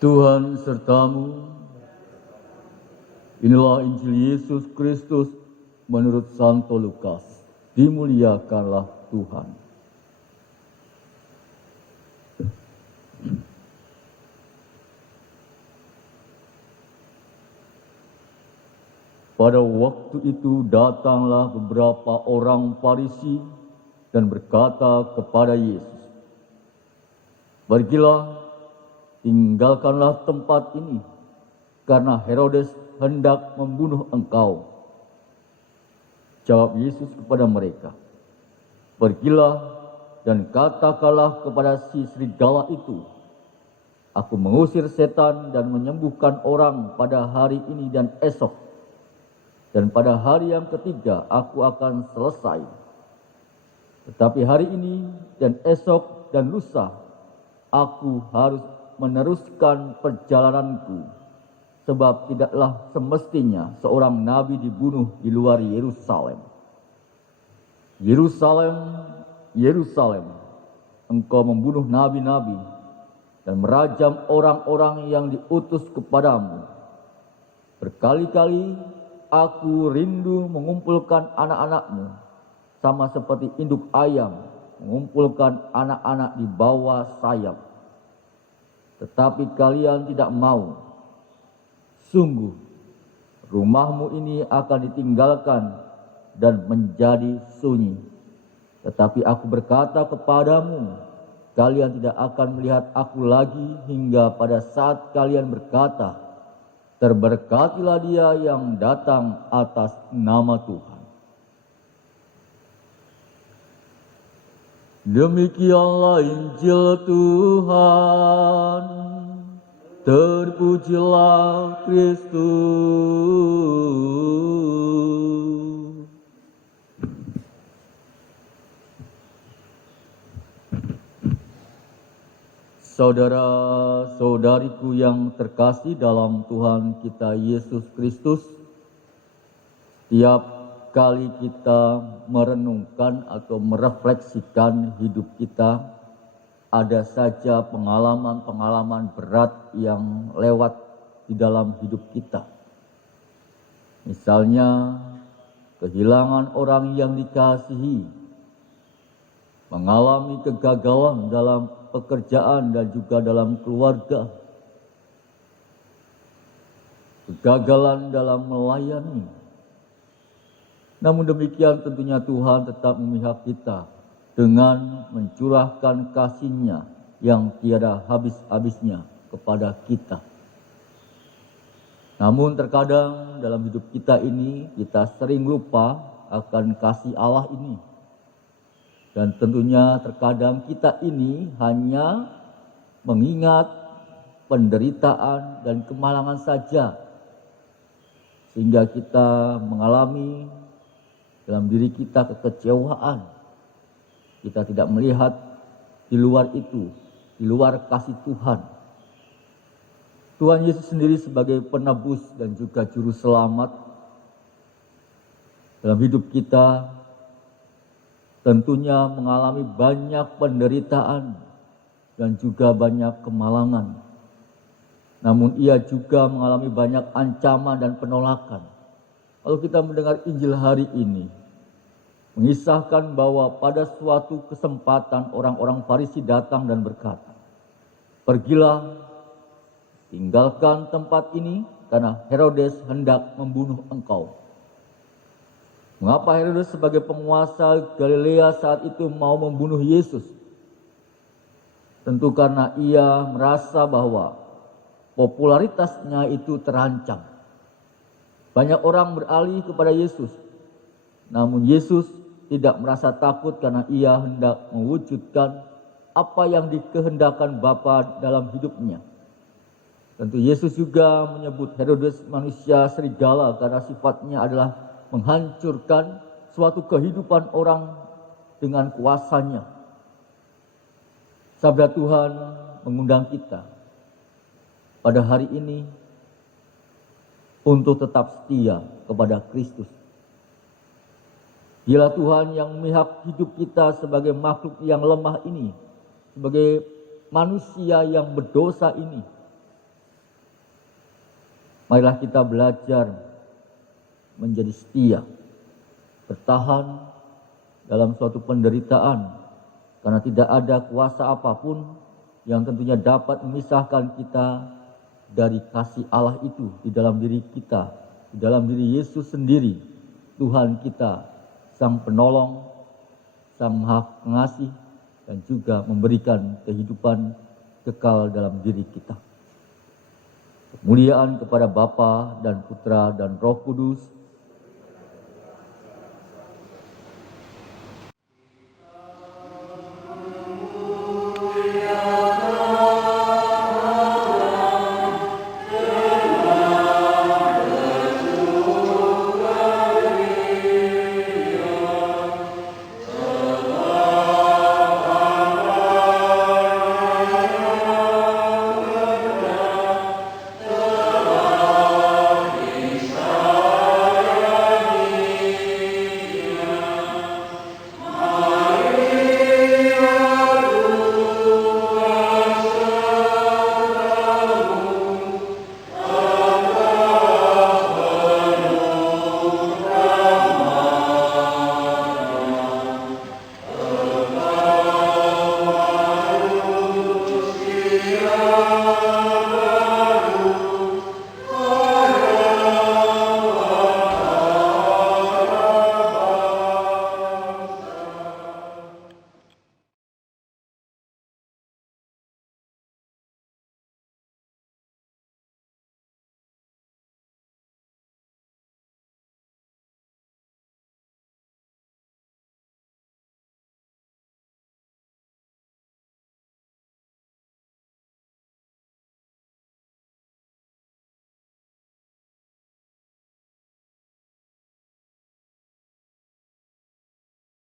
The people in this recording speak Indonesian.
Tuhan sertamu. Inilah Injil Yesus Kristus menurut Santo Lukas. Dimuliakanlah Tuhan. Pada waktu itu datanglah beberapa orang Farisi dan berkata kepada Yesus, "Pergilah, tinggalkanlah tempat ini, karena Herodes hendak membunuh engkau." Jawab Yesus kepada mereka, "Pergilah dan katakanlah kepada si serigala itu, aku mengusir setan dan menyembuhkan orang pada hari ini dan esok, dan pada hari yang ketiga aku akan selesai. Tetapi hari ini dan esok dan lusa aku harus meneruskan perjalananku, sebab tidaklah semestinya seorang nabi dibunuh di luar Yerusalem. Yerusalem, Yerusalem, engkau membunuh nabi-nabi dan merajam orang-orang yang diutus kepadamu. Berkali-kali aku rindu mengumpulkan anak-anakmu, sama seperti induk ayam mengumpulkan anak-anak di bawah sayap. Tetapi kalian tidak mau. Sungguh, rumahmu ini akan ditinggalkan dan menjadi sunyi. Tetapi aku berkata kepadamu, kalian tidak akan melihat aku lagi hingga pada saat kalian berkata, terberkatilah dia yang datang atas nama Tuhan." Demikianlah Injil Tuhan. Terpujilah Kristus. Saudara-saudariku yang terkasih dalam Tuhan kita Yesus Kristus, setiap kali kita merenungkan atau merefleksikan hidup kita, ada saja pengalaman-pengalaman berat yang lewat di dalam hidup kita. Misalnya, kehilangan orang yang dikasihi, mengalami kegagalan dalam pekerjaan dan juga dalam keluarga, kegagalan dalam melayani. Namun demikian tentunya Tuhan tetap memihak kita dengan mencurahkan kasih-Nya yang tiada habis-habisnya kepada kita. Namun terkadang dalam hidup kita ini kita sering lupa akan kasih Allah ini. Dan tentunya terkadang kita ini hanya mengingat penderitaan dan kemalangan saja, sehingga kita mengalami dalam diri kita kekecewaan. Kita tidak melihat di luar itu, di luar kasih Tuhan. Tuhan Yesus sendiri sebagai penebus dan juga juru selamat dalam hidup kita tentunya mengalami banyak penderitaan dan juga banyak kemalangan. Namun ia juga mengalami banyak ancaman dan penolakan. Kalau kita mendengar Injil hari ini, mengisahkan bahwa pada suatu kesempatan orang-orang Farisi datang dan berkata, "Pergilah, tinggalkan tempat ini, karena Herodes hendak membunuh engkau." Mengapa Herodes sebagai penguasa Galilea saat itu mau membunuh Yesus? Tentu karena ia merasa bahwa popularitasnya itu terancam. Banyak orang beralih kepada Yesus. Namun Yesus tidak merasa takut karena ia hendak mewujudkan apa yang dikehendakkan Bapa dalam hidupnya. Tentu Yesus juga menyebut Herodes manusia serigala karena sifatnya adalah menghancurkan suatu kehidupan orang dengan kuasanya. Sabda Tuhan mengundang kita pada hari ini untuk tetap setia kepada Kristus. Dialah Tuhan yang memihak hidup kita sebagai makhluk yang lemah ini, sebagai manusia yang berdosa ini. Marilah kita belajar menjadi setia, bertahan dalam suatu penderitaan, karena tidak ada kuasa apapun yang tentunya dapat memisahkan kita dari kasih Allah itu di dalam diri kita, di dalam diri Yesus sendiri, Tuhan kita, Sang Penolong, Sang Maha Pengasih, dan juga memberikan kehidupan kekal dalam diri kita. Kemuliaan kepada Bapa dan Putra dan Roh Kudus,